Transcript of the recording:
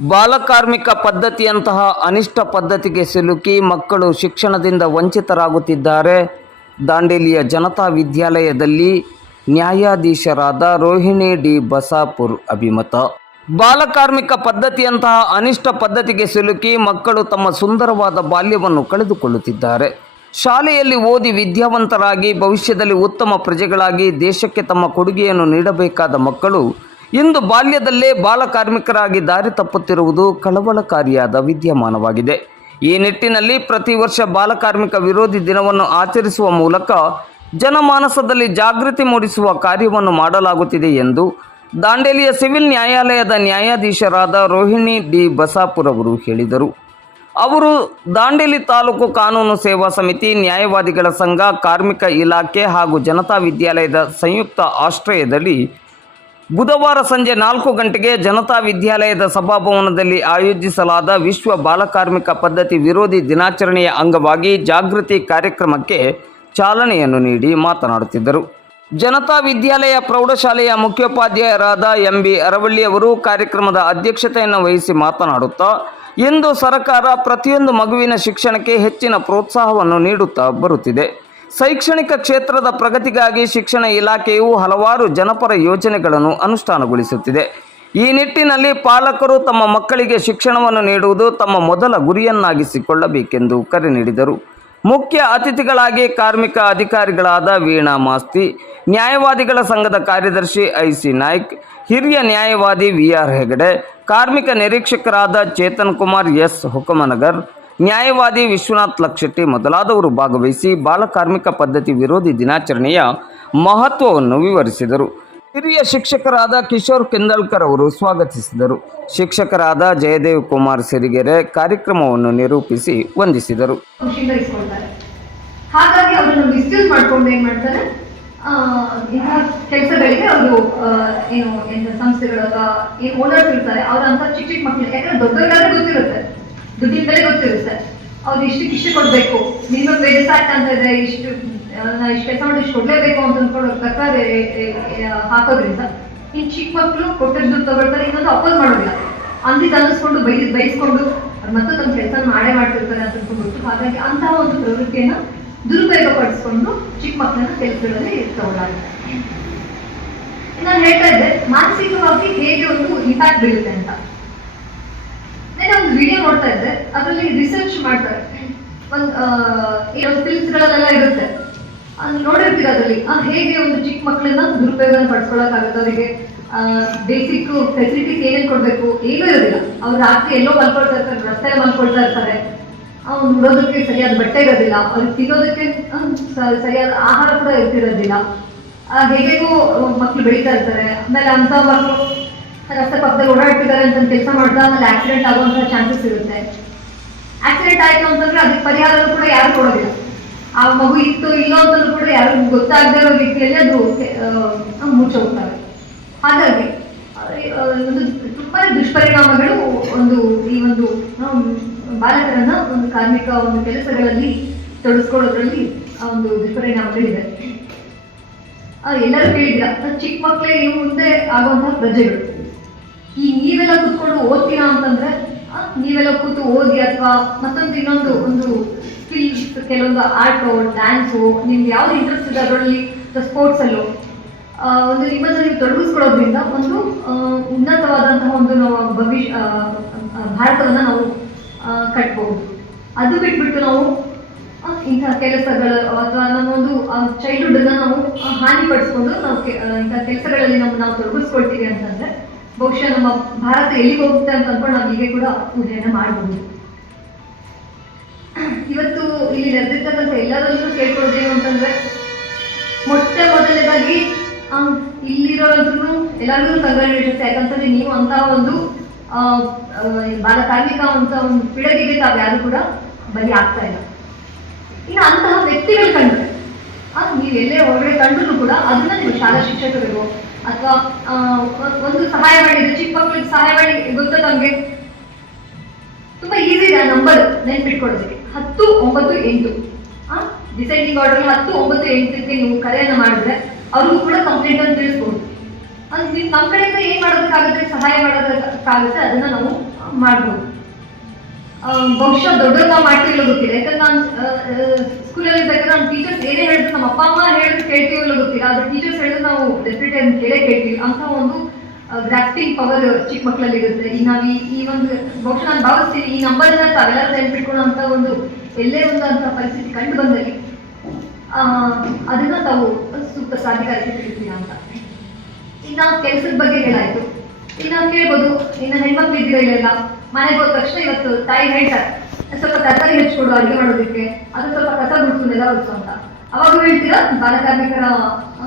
ಬಾಲಕಾರ್ಮಿಕ ಪದ್ಧತಿಯಂತಹ ಅನಿಷ್ಟ ಪದ್ಧತಿಗೆ ಸಿಲುಕಿ ಮಕ್ಕಳು ಶಿಕ್ಷಣದಿಂದ ವಂಚಿತರಾಗುತ್ತಿದ್ದಾರೆ. ದಾಂಡೇಲಿಯ ಜನತಾ ವಿದ್ಯಾಲಯದಲ್ಲಿ ನ್ಯಾಯಾಧೀಶರಾದ ರೋಹಿಣಿ ಡಿ. ಬಸಾಪುರ್ ಅಭಿಮತ. ಬಾಲಕಾರ್ಮಿಕ ಪದ್ಧತಿಯಂತಹ ಅನಿಷ್ಟ ಪದ್ಧತಿಗೆ ಸಿಲುಕಿ ಮಕ್ಕಳು ತಮ್ಮ ಸುಂದರವಾದ ಬಾಲ್ಯವನ್ನು ಕಳೆದುಕೊಳ್ಳುತ್ತಿದ್ದಾರೆ. ಶಾಲೆಯಲ್ಲಿ ಓದಿ ವಿದ್ಯಾವಂತರಾಗಿ ಭವಿಷ್ಯದಲ್ಲಿ ಉತ್ತಮ ಪ್ರಜೆಗಳಾಗಿ ದೇಶಕ್ಕೆ ತಮ್ಮ ಕೊಡುಗೆಯನ್ನು ನೀಡಬೇಕಾದ ಮಕ್ಕಳು ಇಂದು ಬಾಲ್ಯದಲ್ಲೇ ಬಾಲಕಾರ್ಮಿಕರಾಗಿ ದಾರಿ ತಪ್ಪುತ್ತಿರುವುದು ಕಳವಳಕಾರಿಯಾದ ವಿದ್ಯಮಾನವಾಗಿದೆ. ಈ ನಿಟ್ಟಿನಲ್ಲಿ ಪ್ರತಿ ವರ್ಷ ಬಾಲಕಾರ್ಮಿಕ ವಿರೋಧಿ ದಿನವನ್ನು ಆಚರಿಸುವ ಮೂಲಕ ಜನಮಾನಸದಲ್ಲಿ ಜಾಗೃತಿ ಮೂಡಿಸುವ ಕಾರ್ಯವನ್ನು ಮಾಡಲಾಗುತ್ತಿದೆ ಎಂದು ದಾಂಡೇಲಿಯ ಸಿವಿಲ್ ನ್ಯಾಯಾಲಯದ ನ್ಯಾಯಾಧೀಶರಾದ ರೋಹಿಣಿ ಡಿ ಬಸಾಪುರ್ ಅವರು ಹೇಳಿದರು. ಅವರು ದಾಂಡೇಲಿ ತಾಲೂಕು ಕಾನೂನು ಸೇವಾ ಸಮಿತಿ ನ್ಯಾಯವಾದಿಗಳ ಸಂಘ, ಕಾರ್ಮಿಕ ಇಲಾಖೆ ಹಾಗೂ ಜನತಾ ವಿದ್ಯಾಲಯದ ಸಂಯುಕ್ತ ಆಶ್ರಯದಲ್ಲಿ ಬುಧವಾರ ಸಂಜೆ ನಾಲ್ಕು ಗಂಟೆಗೆ ಜನತಾ ವಿದ್ಯಾಲಯದ ಸಭಾಭವನದಲ್ಲಿ ಆಯೋಜಿಸಲಾದ ವಿಶ್ವ ಬಾಲಕಾರ್ಮಿಕ ಪದ್ಧತಿ ವಿರೋಧಿ ದಿನಾಚರಣೆಯ ಅಂಗವಾಗಿ ಜಾಗೃತಿ ಕಾರ್ಯಕ್ರಮಕ್ಕೆ ಚಾಲನೆಯನ್ನು ನೀಡಿ ಮಾತನಾಡುತ್ತಿದ್ದರು. ಜನತಾ ವಿದ್ಯಾಲಯ ಪ್ರೌಢಶಾಲೆಯ ಮುಖ್ಯೋಪಾಧ್ಯಾಯರಾದ ಎಂ ಬಿ ಅರವಳ್ಳಿ ಅವರು ಕಾರ್ಯಕ್ರಮದ ಅಧ್ಯಕ್ಷತೆಯನ್ನು ವಹಿಸಿ ಮಾತನಾಡುತ್ತಾ, ಇಂದು ಸರ್ಕಾರ ಪ್ರತಿಯೊಂದು ಮಗುವಿನ ಶಿಕ್ಷಣಕ್ಕೆ ಹೆಚ್ಚಿನ ಪ್ರೋತ್ಸಾಹವನ್ನು ನೀಡುತ್ತಾ ಬರುತ್ತಿದೆ. ಶೈಕ್ಷಣಿಕ ಕ್ಷೇತ್ರದ ಪ್ರಗತಿಗಾಗಿ ಶಿಕ್ಷಣ ಇಲಾಖೆಯು ಹಲವಾರು ಜನಪರ ಯೋಜನೆಗಳನ್ನು ಅನುಷ್ಠಾನಗೊಳಿಸುತ್ತಿದೆ. ಈ ನಿಟ್ಟಿನಲ್ಲಿ ಪಾಲಕರು ತಮ್ಮ ಮಕ್ಕಳಿಗೆ ಶಿಕ್ಷಣವನ್ನು ನೀಡುವುದು ತಮ್ಮ ಮೊದಲ ಗುರಿಯನ್ನಾಗಿಸಿಕೊಳ್ಳಬೇಕೆಂದು ಕರೆ ನೀಡಿದರು. ಮುಖ್ಯ ಅತಿಥಿಗಳಾಗಿ ಕಾರ್ಮಿಕ ಅಧಿಕಾರಿಗಳಾದ ವೀಣಾ ಮಾಸ್ತಿ, ನ್ಯಾಯವಾದಿಗಳ ಸಂಘದ ಕಾರ್ಯದರ್ಶಿ ಐ ಸಿ ನಾಯ್ಕ್, ಹಿರಿಯ ನ್ಯಾಯವಾದಿ ವಿ ಆರ್ ಹೆಗಡೆ, ಕಾರ್ಮಿಕ ನಿರೀಕ್ಷಕರಾದ ಚೇತನ್ ಕುಮಾರ್ ಎಸ್ ಹುಕಮನಗರ್ ನ್ಯಾಯವಾದಿ ವಿಶ್ವನಾಥ್ ಲಕ್ಷಟ್ಟಿ ಮೊದಲಾದವರು ಭಾಗವಹಿಸಿ ಬಾಲಕಾರ್ಮಿಕ ಪದ್ಧತಿ ವಿರೋಧಿ ದಿನಾಚರಣೆಯ ಮಹತ್ವವನ್ನು ವಿವರಿಸಿದರು. ಹಿರಿಯ ಶಿಕ್ಷಕರಾದ ಕಿಶೋರ್ ಕೆಂದಲ್ಕರ್ ಅವರು ಸ್ವಾಗತಿಸಿದರು. ಶಿಕ್ಷಕರಾದ ಜಯದೇವ್ ಕುಮಾರ್ ಸಿರಿಗೆರೆ ಕಾರ್ಯಕ್ರಮವನ್ನು ನಿರೂಪಿಸಿ ವಂದಿಸಿದರು. ಹಾಗಾಗಿ ಅವರು ಮಿಸ್ಯೂಸ್ ಮಾಡ್ಕೊಂಡು ಏನ್ ಮಾಡ್ತಾರೆ? ಕೆಲಸಗಳಿಗೆ ಅವರು ಏನು ಸಂಸ್ಥೆಗಳ ಏನು ಓನರ್ಸ್ ಇರ್ತಾರೆ ಅವರಂತ ಚಿಕ್ಕ ಚಿಕ್ಕ ಮಕ್ಕಳು ಯಾಕಂದ್ರೆ ದೊಡ್ಡವರಿಗಾದ್ರೆ ಗೊತ್ತಿರುತ್ತೆ. ದುಡ್ಡಿನ ಗೊತ್ತಿರುತ್ತೆ. ಸರ್, ಅವ್ರು ಇಷ್ಟಕ್ಕೆ ಇಷ್ಟು ಕೊಡಬೇಕು. ನಿಮ್ಮ ವೇಜಸ್ ಅಂತ ಇದೆ ಇಷ್ಟು ಇಷ್ಟು ಮಾಡಿ ಇಷ್ಟು ಕೊಡಲೇಬೇಕು ಅಂತ ಅಂದ್ಕೊಂಡು ಎ- ಹಾಕೋದ್ರಿಂದ ಈ ಚಿಕ್ಕ ಮಕ್ಕಳು ಕೊಟ್ಟಿದ್ದು ತಗೊಳ್ತಾರೆ, ಇನ್ನೊಂದು ಅಪೋಸ್ ಮಾಡೋದಿಲ್ಲ. ಅಂದಿ ಅನ್ನಿಸ್ಕೊಂಡು ಬೈ, ಬೈಸ್ಕೊಂಡು ಮತ್ತೆ ತಮ್ಮ ಕೆಲಸ ಮಾಡೇ ಮಾಡ್ತಿರ್ತಾರೆ ಅಂತ ಗೊತ್ತು. ಹಾಗಾಗಿ ಅಂತಹ ಒಂದು ಪ್ರವೃತ್ತಿಯನ್ನು ದುರುಪಯೋಗ ಪಡಿಸ್ಕೊಂಡು ಚಿಕ್ಕ ಮಕ್ಕಳನ್ನ ಕೆಲಸಗಳಲ್ಲಿ ತಗೊಳ್ಳಾಗುತ್ತೆ ನಾನು ಹೇಳ್ತಾ ಇದ್ದೆ, ಮಾನಸಿಕವಾಗಿ ಹೇಗೆ ಒಂದು ಇಂಪ್ಯಾಕ್ಟ್ ಬೀಳುತ್ತೆ ಅಂತ. ವಿಡಿಯೋ ನೋಡ್ತಾ ಇದ್ದೆ. ಅದರಲ್ಲಿ ರಿಸರ್ಚ್ ಮಾಡ್ತಾರೆ. ಒಂದು ಫಿಲ್ಮ್ಸ್ಗಳಲ್ಲೆಲ್ಲ ಇರುತ್ತೆ. ಅದು ನೋಡಿರ್ತೀರ ಅದರಲ್ಲಿ? ಹೇಗೆ ಒಂದು ಚಿಕ್ಕ ಮಕ್ಕಳನ್ನ ದುರುಪಯೋಗ ಪಡಿಸ್ಕೊಳಕ್ಕಾಗುತ್ತೆ? ಅವರಿಗೆ ಬೇಸಿಕ್ ಫೆಸಿಲಿಟೀಸ್ ಏನೇನು ಕೊಡಬೇಕು? ಏನೂ ಇರೋದಿಲ್ಲ. ಅವ್ರು ರಾತ್ರಿ ಎಲ್ಲೋ ಮಲ್ಕೊಳ್ತಾ ಇರ್ತಾರೆ ರಸ್ತೆ ಮಲ್ಕೊಳ್ತಾ ಇರ್ತಾರೆ. ಅವ್ರು ನೋಡೋದಕ್ಕೆ ಸರಿಯಾದ ಬಟ್ಟೆ ಇರೋದಿಲ್ಲ. ಅವ್ರಿಗೆ ತಿನ್ನೋದಕ್ಕೆ ಸರಿಯಾದ ಆಹಾರ ಕೂಡ ಇರ್ತಿರೋದಿಲ್ಲ. ಹೇಗೇಗೋ ಮಕ್ಕಳು ಬೆಳೀತಾ ಇರ್ತಾರೆ. ಆಮೇಲೆ ಅಂಥ ಮಕ್ಕಳು ರಸ್ತೆ ಪಕ್ಕದಲ್ಲಿ ಓಡಾಡ್ತಿದ್ದಾರೆ ಅಂತ ಕೆಲಸ ಮಾಡ್ತಾ ಆಮೇಲೆ ಆಕ್ಸಿಡೆಂಟ್ ಆಗುವಂತಹ ಚಾನ್ಸಸ್ ಇರುತ್ತೆ. ಆಕ್ಸಿಡೆಂಟ್ ಆಯ್ತು ಅಂತಂದ್ರೆ ಅದಕ್ಕೆ ಪರಿಹಾರ ಕೂಡ ಯಾರು ಕೊಡೋದಿಲ್ಲ ಆ ಮಗು ಇತ್ತು ಇಲ್ಲೋ ಅಂತಂದ್ರೂ ಕೂಡ ಯಾರು ಗೊತ್ತಾಗದೇ ಇರೋ ರೀತಿಯಲ್ಲಿ ಅದು ಮುಚ್ಚಿ ಹೋಗ್ತಾರೆ. ಹಾಗಾಗಿ ಒಂದು ತುಂಬಾ ದುಷ್ಪರಿಣಾಮಗಳು ಒಂದು ಈ ಒಂದು ಬಾಲಕರನ್ನ ಒಂದು ಕಾರ್ಮಿಕ ಒಂದು ಕೆಲಸಗಳಲ್ಲಿ ತೊಡಸ್ಕೊಳ್ಳೋದ್ರಲ್ಲಿ ಆ ಒಂದು ದುಷ್ಪರಿಣಾಮಗಳಿದೆ. ಎಲ್ಲರೂ ಕೇಳಿದ್ರ ಚಿಕ್ಕ ಮಕ್ಕಳೇ ಮುಂದೆ ಆಗುವಂತಹ ಪ್ರಜೆಗಳು. ಈ ನೀವೆಲ್ಲ ಕೂತ್ಕೊಂಡು ಓದ್ತೀರಾ ಅಂತಂದ್ರೆ ನೀವೆಲ್ಲ ಕೂತು ಓದಿ ಅಥವಾ ಮತ್ತೊಂದು ಇನ್ನೊಂದು ಒಂದು ಸ್ಕಿಲ್ ಕೆಲವೊಂದು ಆಟೋ ಡ್ಯಾನ್ಸು ನಿಮ್ಗೆ ಯಾವ್ದು ಇಂಟ್ರೆಸ್ಟ್ ಇದೆ ಅದರಲ್ಲಿ? ಸ್ಪೋರ್ಟ್ಸ್ ಅಲ್ಲೂ? ಒಂದು ನಿಮ್ಮನ್ನು ನೀವು ತೊಡಗಿಸ್ಕೊಳ್ಳೋದ್ರಿಂದ ಒಂದು ಉನ್ನತವಾದಂತಹ ಒಂದು ನಾವು ಭವಿಷ್ಯ ಭಾರತವನ್ನ ನಾವು ಕಟ್ಬಹುದು ಅದು ಬಿಟ್ಬಿಟ್ಟು ನಾವು ಇಂತಹ ಕೆಲಸಗಳು ಅಥವಾ ನಮ್ಮ ಒಂದು ಚೈಲ್ಡ್ಹುಡ್ ಅನ್ನ ನಾವು ಹಾನಿಪಡಿಸ್ಕೊಂಡು ನಾವು ಇಂತಹ ಕೆಲಸಗಳಲ್ಲಿ ನಮ್ಮ ನಾವು ತೊಡಗಿಸ್ಕೊಳ್ತೀವಿ ಅಂತಂದ್ರೆ ಬಹುಶಃ ನಮ್ಮ ಭಾರತ ಎಲ್ಲಿಗೆ ಹೋಗುತ್ತೆ ಅಂತ ಅನ್ಕೊಂಡು ನಾವು ಹೀಗೆ ಕೂಡ ಪೂಜೆಯನ್ನು ಮಾಡಬಹುದು ಇವತ್ತು ಇಲ್ಲಿ ನೆರೆದಿರ್ತಕ್ಕಂಥ ಎಲ್ಲರಲ್ಲೂ ಕೇಳ್ಕೊಳ್ದೇನು ಅಂತಂದ್ರೆ ಮೊಟ್ಟ ಮೊದಲನೇದಾಗಿ ಇಲ್ಲಿರೋದ್ರು ಎಲ್ಲರಿಗೂ ಕಂಗ್ರಾಚುಲೇಷನ್ಸ್ ಯಾಕಂತಂದ್ರೆ ನೀವು ಅಂತ ಒಂದು ಬಾಲ ಕಾರ್ಮಿಕ ಅಂತ ಒಂದು ಪೀಳಿಗೆಗೆ ತಾವು ಯಾರು ಕೂಡ ಬಲಿ ಆಗ್ತಾ ಇಲ್ಲ. ಇನ್ನು ಅಂತಹ ವ್ಯಕ್ತಿಗಳು ಕಂಡ್ರೆ ನೀವು ಎಲ್ಲೇ ಹೊರಗಡೆ ಕಂಡ್ರು ಕೂಡ ಅದನ್ನ ನೀವು ಶಾಲಾ ಶಿಕ್ಷಕರಿಗೋ ಅಥವಾ ಒಂದು ಸಹಾಯ ಮಾಡಿದ್ರೆ ಚಿಕ್ಕ ಮಕ್ಕಳಿಗೆ ಸಹಾಯ ಮಾಡಿ ಗೊತ್ತಾ ತಮಗೆ? ತುಂಬಾ ಈಸಿ ಇದೆ ಆ ನಂಬರ್ ನೆನ್ಪಿಟ್ಕೊಳ್ಳೋದಕ್ಕೆ ಹತ್ತು, ಒಂಬತ್ತು, ಎಂಟು. ಡಿಸೈಡಿಂಗ್ ಆರ್ಡರ್ ಹತ್ತು, ಒಂಬತ್ತು ಎಂಟಕ್ಕೆ ನೀವು ಕರೆಯನ್ನ ಮಾಡಿದ್ರೆ ಅವ್ರಿಗೂ ಕೂಡ ಕಂಪ್ಲೇಂಟ್ ಅನ್ನು ತಿಳಿಸ್ಬೋದು. ಅಂದ್ರೆ ನೀವು ನಮ್ಮ ಕಡೆಯಿಂದ ಏನ್ ಮಾಡೋದಕ್ಕಾಗುತ್ತೆ, ಸಹಾಯ ಮಾಡೋದಕ್ಕಾಗುತ್ತೆ ಅದನ್ನ ನಾವು ಮಾಡ್ಬೋದು. ಬಹುಶಃ ದೊಡ್ಡವ್ರು ನಾವು ಮಾಡ್ತಿಲ್ಲ ಗೊತ್ತಿಲ್ಲ. ಯಾಕಂದ್ರೆ ನಾನು ಸ್ಕೂಲಲ್ಲಿ ಇದ್ದಾಗ ನಮ್ಮ ಟೀಚರ್ಸ್ ಏನೇ ಹೇಳಿದ್ರು, ನಮ್ಮ ಅಪ್ಪ, ಅಮ್ಮ ಹೇಳಿದ್ರು ಕೇಳ್ತೀವಿ ಇಲ್ಲ ಗೊತ್ತಿಲ್ಲ. ಆದ್ರೆ ಟೀಚರ್ಸ್ ಡೆಫಿನೆಟ್ ಆಗಿ ಕೇಳೇ ಕೇಳ್ತೀವಿ ಅಂತ ಒಂದು ಗ್ರಾಫ್ಟಿಂಗ್ ಪವರ್ ಚಿಕ್ಕ ಮಕ್ಕಳಲ್ಲಿ ಇರುತ್ತೆ ಈ ನಾವು ಈ- ಒಂದು ಬಹುಶಃ ನಾನು ಭಾವಿಸ್ತೀನಿ ಈ ನಂಬರ್ನ ತಾವೆಲ್ಲ ನೆನ್ಪಿಟ್ಕೊಳ್ಳೋ ಅಂತ ಒಂದು ಎಲ್ಲೇ ಒಂದು ಅಂತ ಪರಿಸ್ಥಿತಿ ಕಂಡು ಬಂದಲ್ಲಿ ಅದನ್ನ ತಾವು ಸೂಕ್ತ ಸಾಧಿಕಾರಕ್ಕೆ ತಿಳಿಸ್ತೀರಾ ಅಂತ. ಇನ್ನು ಕೆಲಸದ ಬಗ್ಗೆ ಹೇಳಾಯ್ತು. ಇನ್ನ ಕೇಳ್ಬೋದು. ಇನ್ನು ಹೆಣ್ಮಕ್ಳು ಇದ್ದೀರಾ ಇಲ್ಲೆಲ್ಲ? ಮನೆಗೆ ಹೋದ ತಕ್ಷಣ ಇವತ್ತು ತಾಯಿ ಹೇಳ್ತಾರೆ ಸ್ವಲ್ಪ ತರಕಾರಿ ಹೆಚ್ಚಿಕೊಡು ಅಡುಗೆ ಮಾಡೋದಕ್ಕೆ. ಅದು ಸ್ವಲ್ಪ ಕಸ ಗುಡಿಸು ನೆಲ ಒರೆಸು ಅಂತ. ಅವಾಗ ಹೇಳ್ತೀರಾ? ಬಾಲ ಕಾರ್ಮಿಕರ ಆ,